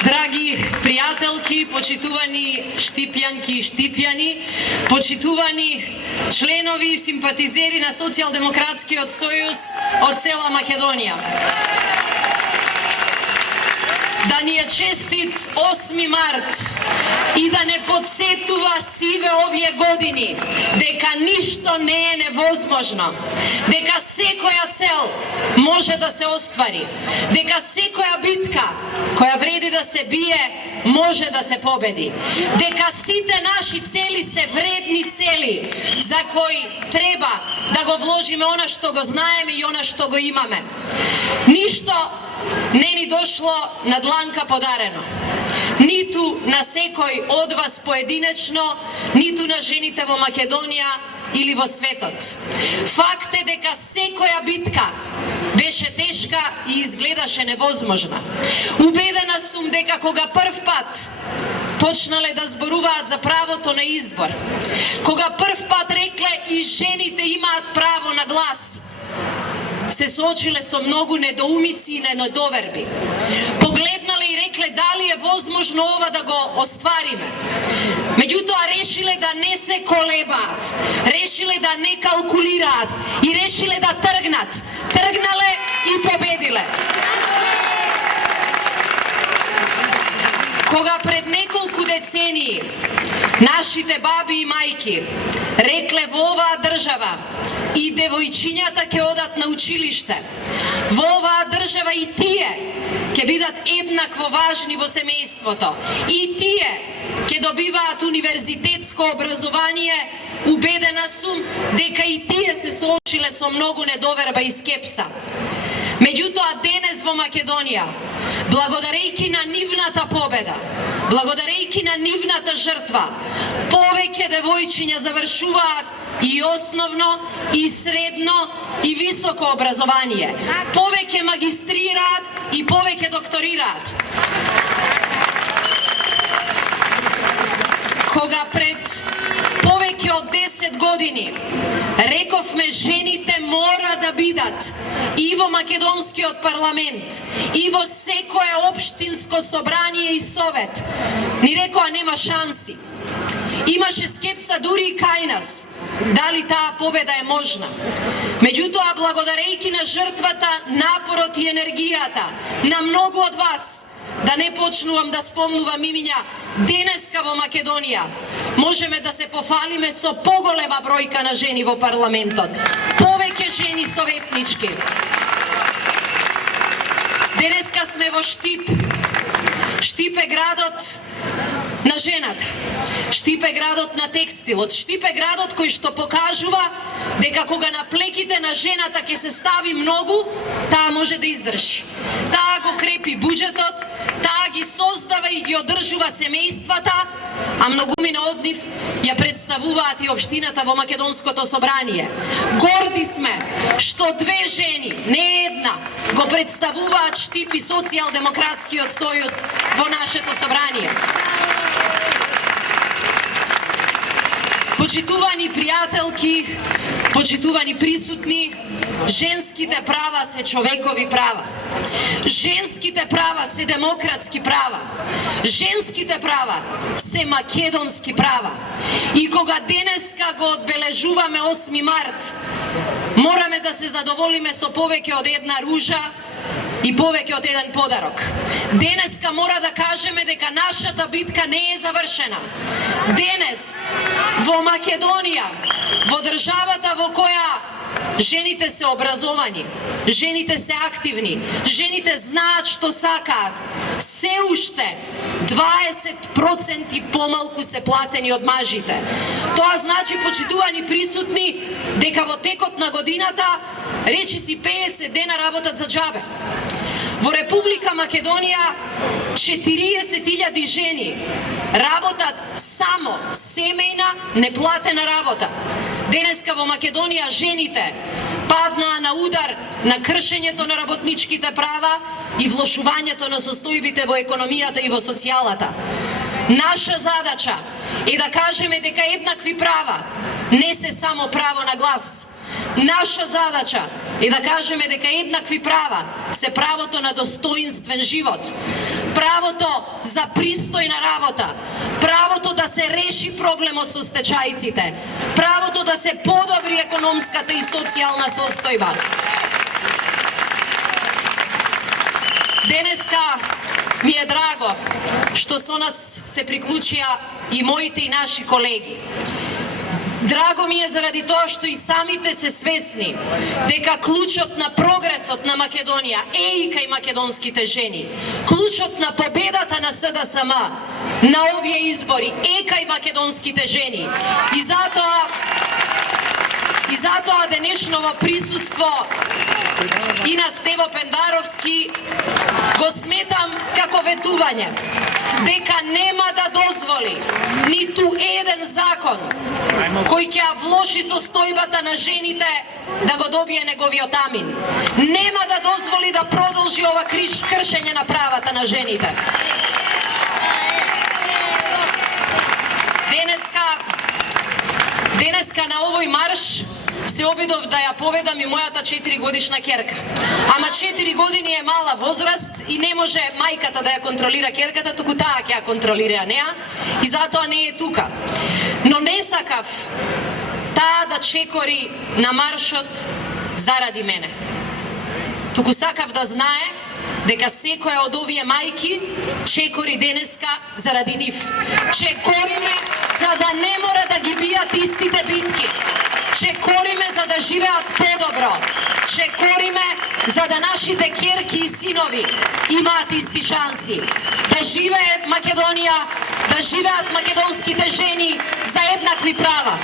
Драги пријателки, почитувани штипјанки и штипјани, почитувани членови и симпатизери на Социјалдемократскиот сојуз од цела Македонија. Да ни е честит 8 март и да не подсетува сиве овие години дека ништо не е невозможно, дека секоја цел може да се оствари, дека секоја битка која вреди да се бие може да се победи, дека сите наши цели се вредни цели за кои треба да го вложиме она што го знаеме и она што го имаме. Ништо не ни дошло на дланка подарено. Ниту на секој од вас поединечно, ниту на жените во Македонија или во светот. Факт е дека секоја битка беше тешка и изгледаше невозможна. Убедена сум дека кога прв пат почнале да зборуваат за правото на избор, кога прв пат рекле и жените имаат право на глас, се соочиле со многу недоумици и недоверби. Погледнале и рекле дали е возможно ова да го оствариме. Меѓутоа решиле да не се колебаат, решиле да не калкулираат и решиле да тргнат. Тргнале и победиле. Кога пред неколку децении нашите баби и мајки рекле во оваа држава и девојчињата ќе одат на училиште, во оваа држава и тие ќе бидат еднакво важни во семејството, и тие ќе добиваат универзитетско образование, убедена сум дека и тие се соочиле со многу недоверба и скепса. Меѓутоа денес во Македонија, благодарејќи на нивната победа, благодарејќи на нивната жртва, повеќе девојчиња завршуваат и основно, и средно, и високо образование. Повеќе магистрираат и повеќе докторираат. Кога пред повеќе од 10 години рековме жените мора да бидат и во македонскиот парламент, и во секое општинско собрание и совет, ни рекоа нема шанси. Имаше скепса дури и кај нас, дали таа победа е можна. Меѓутоа, благодарејќи на жртвата, напорот и енергијата на многу од вас, да не почнувам да спомнувам имиња, денеска во Македонија можеме да се пофалиме со поголема бројка на жени во парламентот. Повеќе жени советнички. Денеска сме во Штип. Штип е градот на жената. Штип е градот на текстилот. Штип е градот кој што покажува дека кога на плеките на жената ќе се стави многу, таа може да издржи. Таа го крепи буџетот, таа ги создава и ги одржува семејствата, а многумина од нив ја представуваат и општината во Македонското собрание. Горди сме што две жени, не една, го представуваат Штип и Социјалдемократскиот сојуз во нашето собрание. Почитувани пријателки, почитувани присутни, женските права се човекови права. Женските права се демократски права. Женските права се македонски права. И кога денеска го одбележуваме 8 март, мораме да се задоволиме со повеќе од една ружа и повеќе од еден подарок. Денеска мора да кажеме дека нашата битка не е завршена. Денес во Македонија, во државата во која жените се образовани, жените се активни, жените знаат што сакаат, се уште 20% помалку се платени од мажите. Тоа значи, почитувани присутни, дека во текот на годината речиси 50 дена работат за џабе. Во Република Македонија 40.000 жени работат само семејна неплатена работа. Денеска во Македонија жените паднаа на удар на кршењето на работничките права и влошувањето на состојбите во економијата и во социјалата. Наша задача е да кажеме дека еднакви права не се само право на глас. Наша задача и да кажеме дека еднакви права се правото на достоинствен живот, правото за пристојна работа, правото да се реши проблемот со стечајците, правото да се подобри економската и социјална состојба. Денеска ми е драго што со нас се приклучија и моите и наши колеги. Драго ми е заради тоа што и самите се свесни дека клучот на прогресот на Македонија е и кај македонските жени. Клучот на победата на СДСМ на овие избори е кај македонските жени. И затоа денешново присуство и на Стево Пендаровски го сметам како ветување дека нема да дозволи ниту еден закон кој ќе ја влоши состојбата на жените да го добие неговиот амин. Нема да дозволи да продолжи ова кршење на правата на жените. Денеска на овој марш се обидов да ја поведам и мојата 4-годишна ќерка. Ама 4 години е мала возраст и не може мајката да ја контролира ќерката, туку таа ќе ја контролира неа и затоа не е тука. Но не сакав таа да чекори на маршот заради мене. Туку сакав да знае дека секоја од овие мајки чекори денеска заради нив. Чекориме за да не мора да ги бијат истите битки. Чекориме за да живеат подобро. Чекориме за да нашите ќерки и синови имаат исти шанси. Да живее Македонија, да живеат македонските жени за еднакви права.